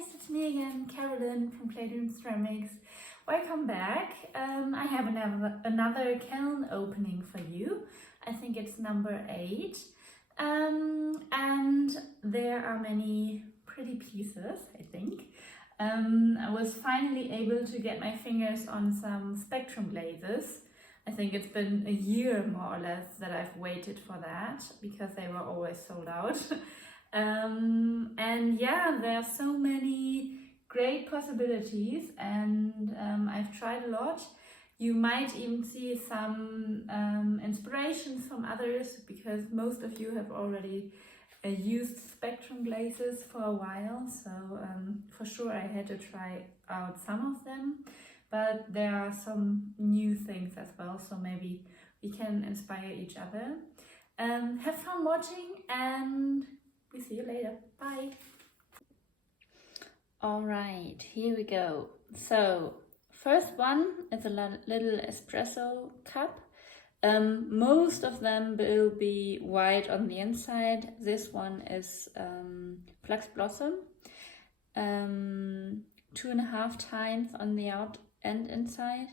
guys, it's me again, Carolyn from Playroom Ceramics. Welcome back. I have another kiln opening for you. I think it's number 8. And there are many pretty pieces, I think. I was finally able to get my fingers on some Spectrum glazes. I think it's been a year more or less that I've waited for that because they were always sold out. And yeah, there are so many great possibilities, and I've tried a lot. You might even see some inspirations from others because most of you have already used Spectrum glazes for a while, so for sure I had to try out some of them, but there are some new things as well, so maybe we can inspire each other. Have fun watching, and we see you later. Bye. All right, here we go. So first one is a little espresso cup. Most of them will be white on the inside. This one is Flux Blossom, 2.5 times on the out and inside.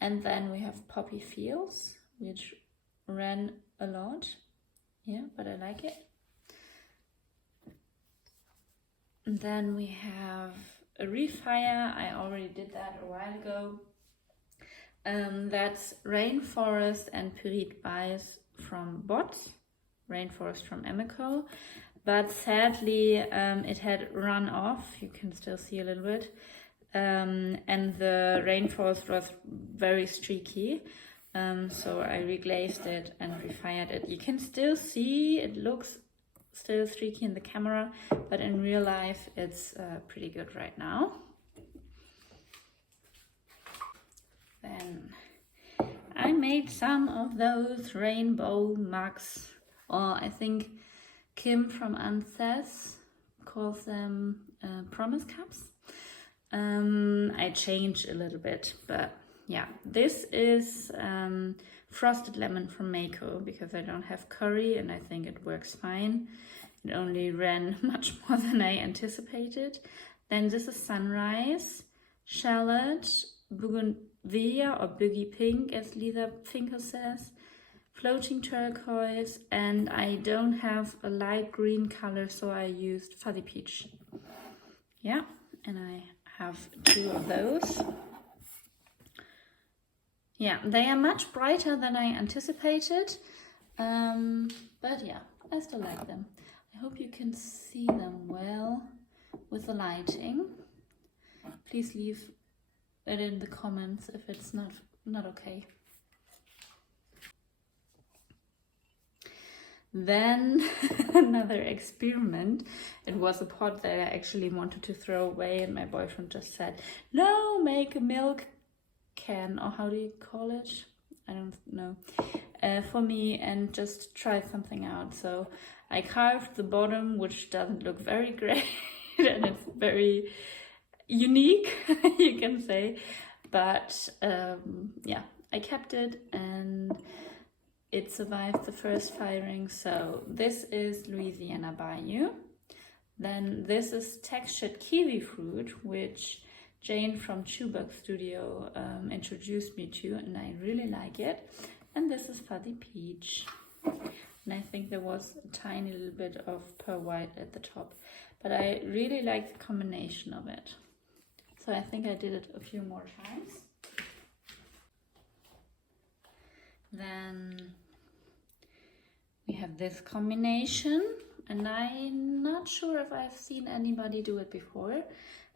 And then we have Poppy Fields, which ran a lot. Yeah, but I like it. And then we have a Refire. I already did that a while ago. That's Rainforest and Pyrit Bice from Bots, Rainforest from Emico. But sadly, it had run off. You can still see a little bit. And the Rainforest was very streaky. So I reglazed it and refired it. You can still see it looks still streaky in the camera, but in real life it's pretty good right now. Then I made some of those rainbow mugs, or I think Kim from Anses calls them promise cups. I changed a little bit, but yeah, this is frosted lemon from Mako because I don't have curry and I think it works fine. It only ran much more than I anticipated. Then this is Sunrise, Shallot, Bougainvillea or Boogie Pink as Lisa Finkel says, Floating Turquoise, and I don't have a light green color, so I used Fuzzy Peach. Yeah, and I have 2 of those. Yeah, they are much brighter than I anticipated, but yeah, I still like them. I hope you can see them well with the lighting. Please leave it in the comments if it's not okay. Then another experiment. It was a pot that I actually wanted to throw away, and my boyfriend just said, no, make a milk can, or how do you call it? I don't know, for me, and just try something out. So I carved the bottom, which doesn't look very great and it's very unique, you can say, but yeah, I kept it and it survived the first firing. So this is Louisiana Bayou. Then this is textured kiwi fruit, which Jane from Chewbug Studio introduced me to, and I really like it. And this is Fuzzy Peach. And I think there was a tiny little bit of pearl white at the top, but I really like the combination of it. So I think I did it a few more times. Then we have this combination, and I'm not sure if I've seen anybody do it before.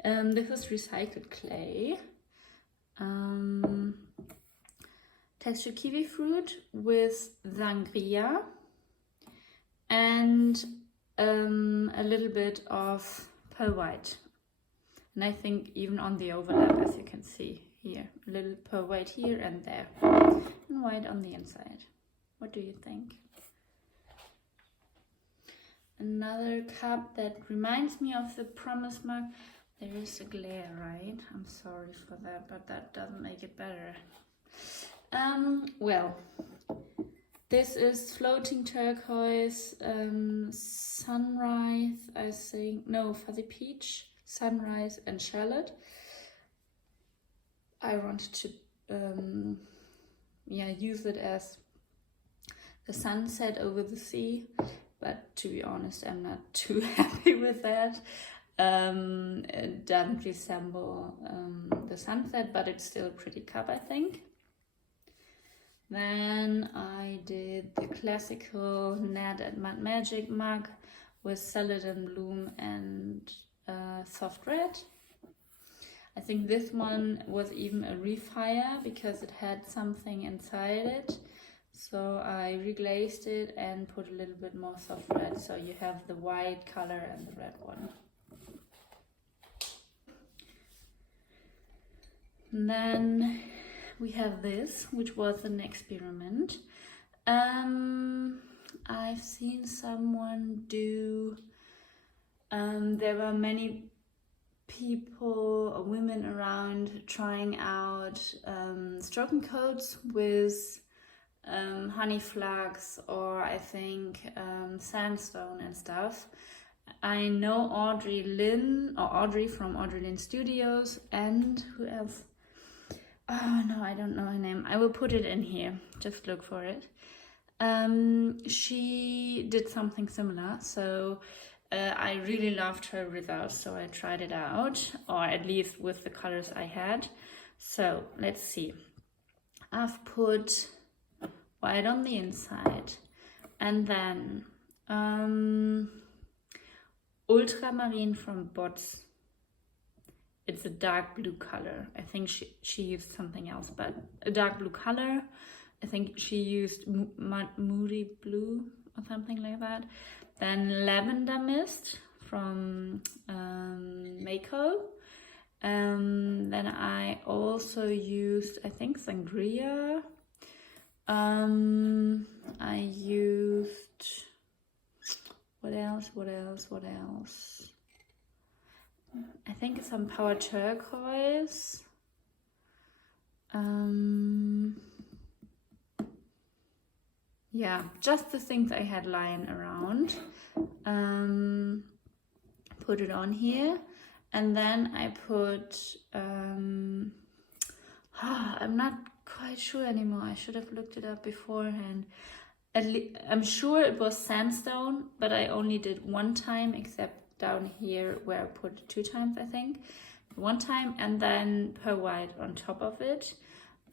This is recycled clay, textured kiwi fruit with sangria, and a little bit of pearl white. And I think even on the overlap, as you can see here, a little pearl white here and there, and white on the inside. What do you think? Another cup that reminds me of the promise mug. There is a glare, right? I'm sorry for that, but that doesn't make it better. Well, this is Floating Turquoise, Sunrise, I think, no, Fuzzy Peach, Sunrise and Shallot. I wanted to use it as the sunset over the sea, but to be honest, I'm not too happy with that. It doesn't resemble the sunset, but it's still a pretty cup, I think. Then I did the classical Nat and Mud Magic mug with Celadon Bloom and soft red. I think this one was even a refire because it had something inside it. So I reglazed it and put a little bit more soft red. So you have the white color and the red one. And then we have this, which was an experiment. I've seen someone do, there were many people or women around trying out stroke coats with honey flags, or I think sandstone and stuff. I know Audrey from Audrey Lynn Studios, and who else? Oh no, I don't know her name. I will put it in here, just look for it. She did something similar, so I really loved her results, so I tried it out, or at least with the colors I had. So let's see. I've put white on the inside, and then ultramarine from Bots. It's a dark blue color. I think she used something else, but a dark blue color. I think she used Moody Blue or something like that. Then Lavender Mist from Mako. Then I also used, I think, Sangria. I used, what else? I think some Power Turquoise. Yeah, just the things I had lying around. Put it on here, and then I put, I'm not quite sure anymore. I should have looked it up beforehand. I'm sure it was sandstone, but I only did one time, except down here where I put it 2 times, I think. One time, and then pearl white on top of it.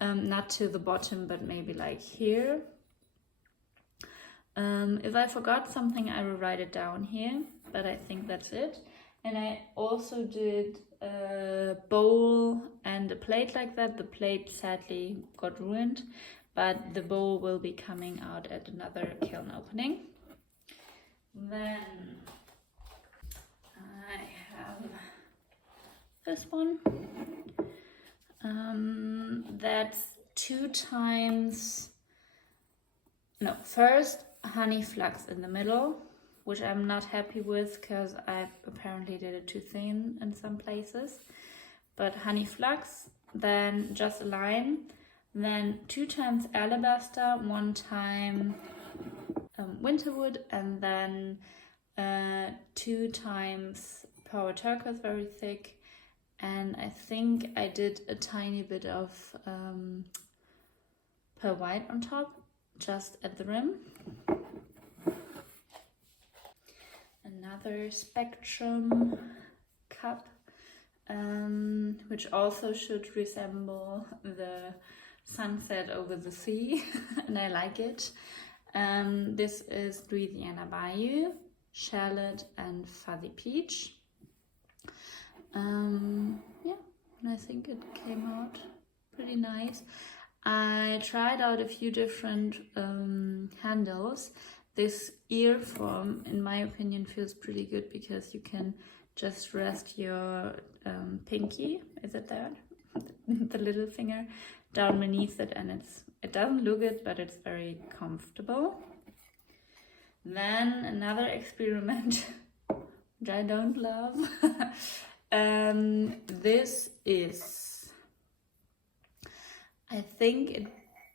Not to the bottom, but maybe like here. If I forgot something, I will write it down here, but I think that's it. And I also did a bowl and a plate like that. The plate sadly got ruined, but the bowl will be coming out at another kiln opening. Then I have this one. That's 2 times, no, first honey flux in the middle, which I'm not happy with because I apparently did it too thin in some places. But honey flux, then just a line, then 2 times alabaster, 1 time winterwood, and then 2 times Power Turquoise, very thick. And I think I did a tiny bit of pearl white on top, just at the rim. Another Spectrum cup, which also should resemble the sunset over the sea, and I like it. This is Louisiana Bayou, Shallot, and Fuzzy Peach. Yeah, and I think it came out pretty nice. I tried out a few different handles. This ear form, in my opinion, feels pretty good because you can just rest your pinky, is it that? The little finger down beneath it, and it doesn't look good, but it's very comfortable. Then another experiment, which I don't love. This is, I think it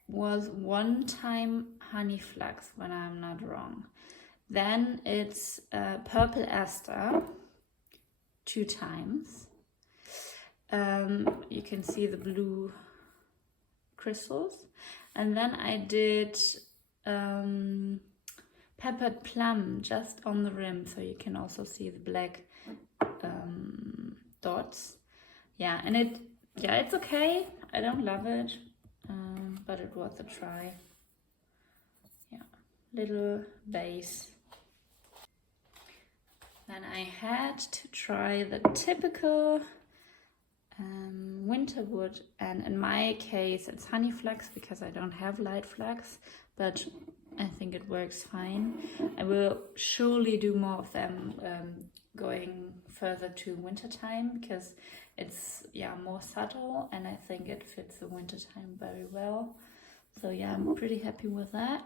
was 1 time honey flux, when I'm not wrong. Then it's purple aster, 2 times. You can see the blue crystals. And then I did peppered plum just on the rim, so you can also see the black dots. Yeah, and it's okay. I don't love it, but it was a try. Yeah, little base. Then I had to try the typical winter wood, and in my case it's honey flax because I don't have light flax, but I think it works fine. I will surely do more of them going further to winter time because it's more subtle, and I think it fits the winter time very well. So yeah, I'm pretty happy with that.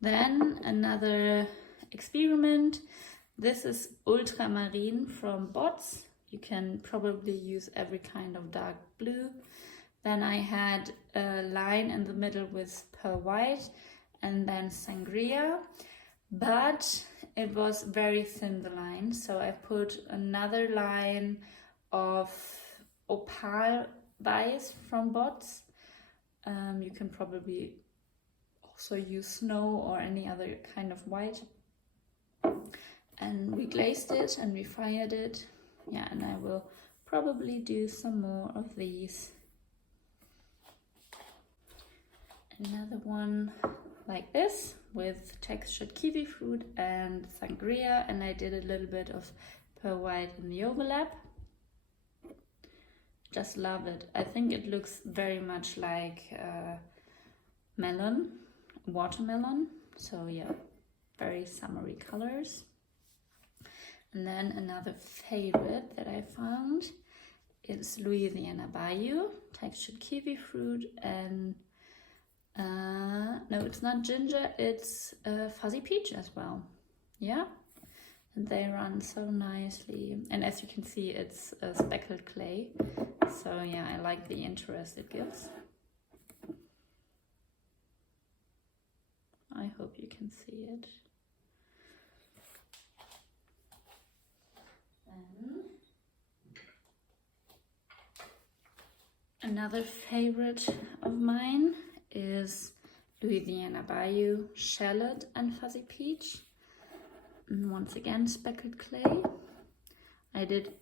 Then another experiment. This is ultramarine from Bots. You can probably use every kind of dark blue. Then I had a line in the middle with pearl white and then sangria, but it was very thin, the line, so I put another line of opal dyes from Bots. You can probably also use snow or any other kind of white. And we glazed it and we fired it. Yeah, and I will probably do some more of these. Another one like this with textured kiwi fruit and sangria, and I did a little bit of pearl white in the overlap. Just love it. I think it looks very much like melon, watermelon. So yeah, very summery colors. And then another favorite that I found is Louisiana Bayou, textured kiwi fruit, and no, it's not ginger, it's fuzzy peach as well. Yeah, and they run so nicely. And as you can see, it's a speckled clay. So yeah, I like the interest it gives. I hope you can see it. Another favorite of mine is Louisiana Bayou, shallot and fuzzy peach. And once again, speckled clay. I did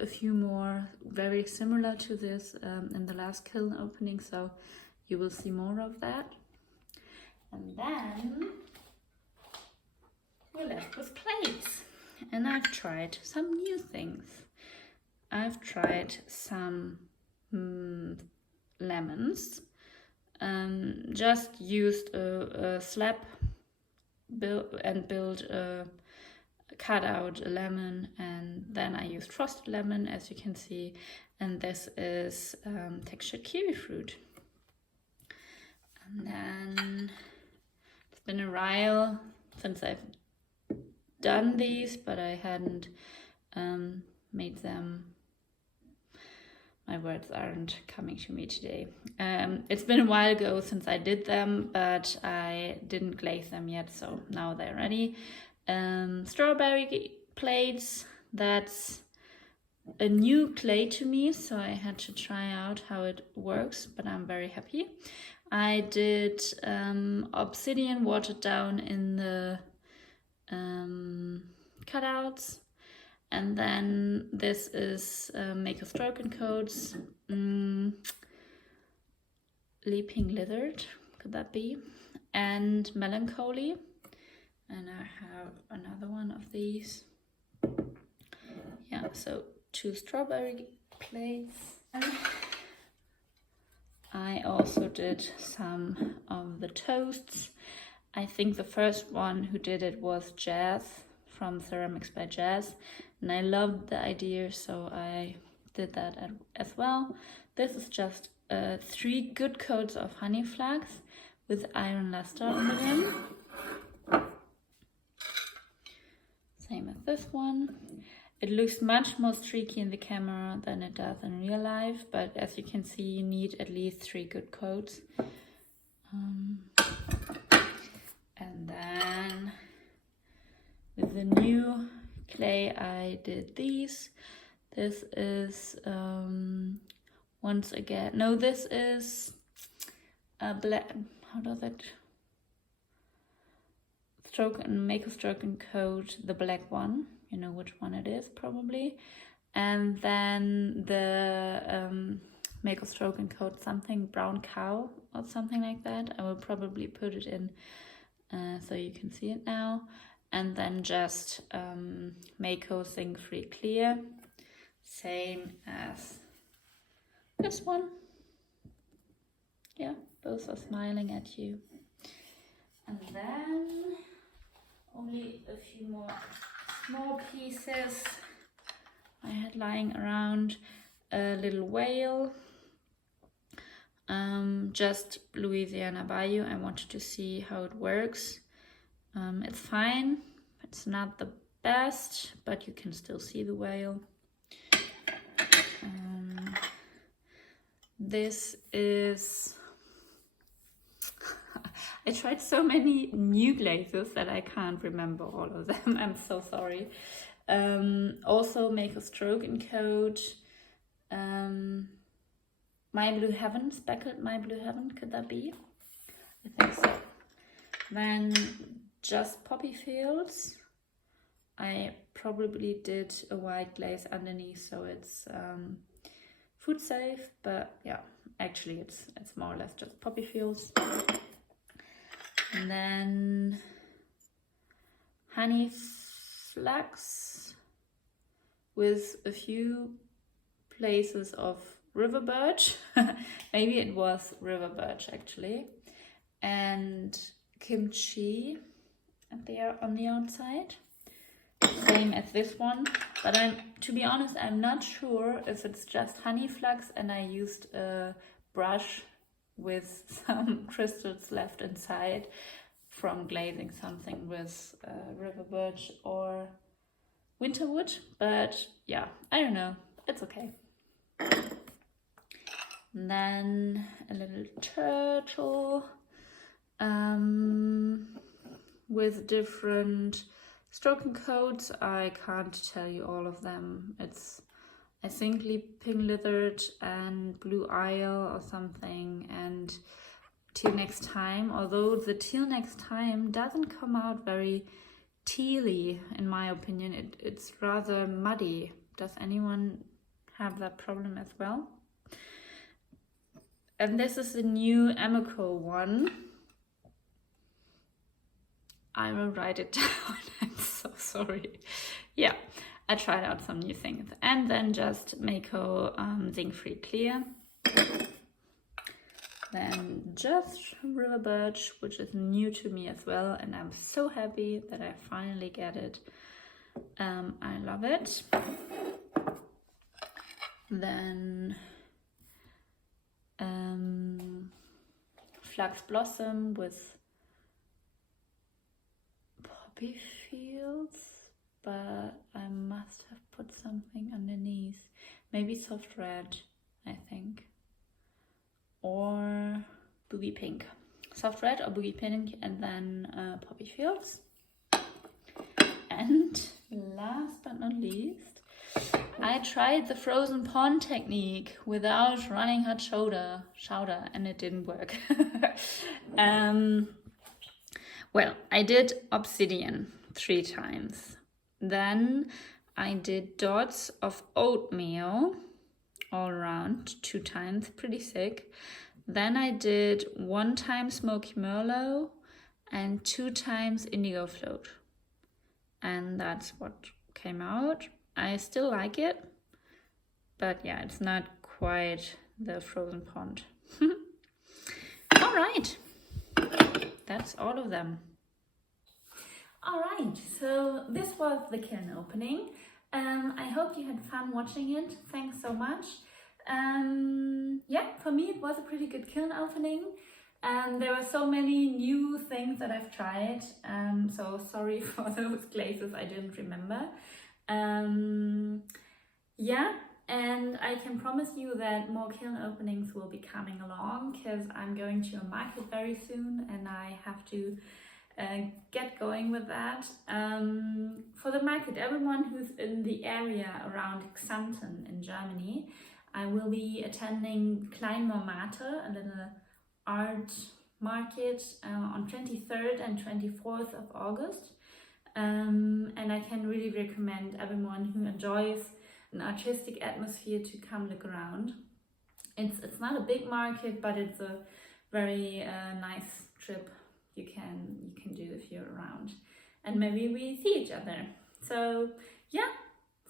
a few more very similar to this in the last kiln opening, so you will see more of that. And then we're left with plates. And I've tried some new things. I've tried some lemons. Just used a slab built a cut-out lemon, and then I used frosted lemon, as you can see, and this is textured kiwi fruit. And then it's been a while since I've done these, but I hadn't made them. My words aren't coming to me today. It's been a while ago since I did them, but I didn't glaze them yet, so now they're ready. Strawberry plates, that's a new clay to me, so I had to try out how it works, but I'm very happy. I did obsidian watered down in the cutouts. And then this is Make a Stroke and Coats, Leaping Lizard, could that be? And Melancholy. And I have another one of these. Yeah, so 2 strawberry plates. I also did some of the toasts. I think the first one who did it was Jazz from Ceramics by Jazz. And I loved the idea, so I did that as well. This is just 3 good coats of honey flax with iron luster on the rim. Same as this one. It looks much more streaky in the camera than it does in real life, but as you can see, you need at least 3 good coats. And then with the new clay, I did these. This is once again, no, this is a black, how does it, stroke and make a stroke and coat, the black one, you know which one it is probably. And then the make a stroke and coat something, brown cow or something like that. I will probably put it in so you can see it now. And then just Mako Zinc Free Clear, same as this one. Yeah, both are smiling at you. And then only a few more small pieces I had lying around. A little whale, just Louisiana Bayou. I wanted to see how it works. It's fine, it's not the best, but you can still see the whale. This is, I tried so many new glazes that I can't remember all of them. I'm so sorry. Also Make a Stroke and Coat. My Blue Heaven, Speckled My Blue Heaven, could that be? I think so. Then just Poppy Fields. I probably did a white glaze underneath, so it's food safe, but yeah, actually it's more or less just Poppy Fields. And then Honey Flax with a few places of river birch. Maybe it was river birch actually. And kimchi there on the outside. Same as this one. But to be honest, I'm not sure if it's just honey flax and I used a brush with some crystals left inside from glazing something with river birch or winterwood. But yeah, I don't know. It's okay. And then a little turtle with different stroke and coats. I can't tell you all of them. It's I think pink lizard and blue isle or something, and Till Next Time. Although the Till Next Time doesn't come out very tealy in my opinion. It's rather muddy. Does anyone have that problem as well? And this is the new Amico one. I will write it down. I'm so sorry. Yeah, I tried out some new things. And then just Mako Zinc Free Clear. Then just River Birch, which is new to me as well. And I'm so happy that I finally get it. I love it. Then Flax Blossom with Poppy Fields, but I must have put something underneath. Maybe soft red, I think, or boogie pink. Soft red or boogie pink, and then Poppy Fields. And last but not least, I tried the frozen pond technique without running hot shoulder, and it didn't work. Well, I did obsidian 3 times. Then I did dots of oatmeal all around 2 times, pretty thick. Then I did 1 time Smoky Merlot and 2 times Indigo Float. And that's what came out. I still like it, but yeah, it's not quite the frozen pond. All right, that's all of them. All right, so this was the kiln opening. I hope you had fun watching it. Thanks so much. Yeah, for me it was a pretty good kiln opening. There were so many new things that I've tried, so sorry for those glazes I didn't remember. Yeah, and I can promise you that more kiln openings will be coming along because I'm going to a market very soon and I have to get going with that. For the market, everyone who's in the area around Xanten in Germany, I will be attending Klein Montmartre, a little art market on 23rd and 24th of August. And I can really recommend everyone who enjoys an artistic atmosphere to come look around. It's not a big market, but it's a very nice trip you can do if you're around, and maybe we see each other. So yeah,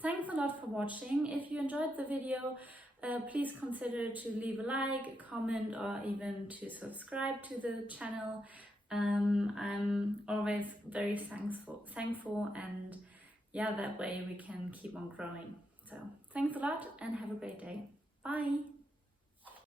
thanks a lot for watching. If you enjoyed the video, please consider to leave a like, a comment, or even to subscribe to the channel. I'm always very thankful, and yeah, that way we can keep on growing. So thanks a lot and have a great day. Bye.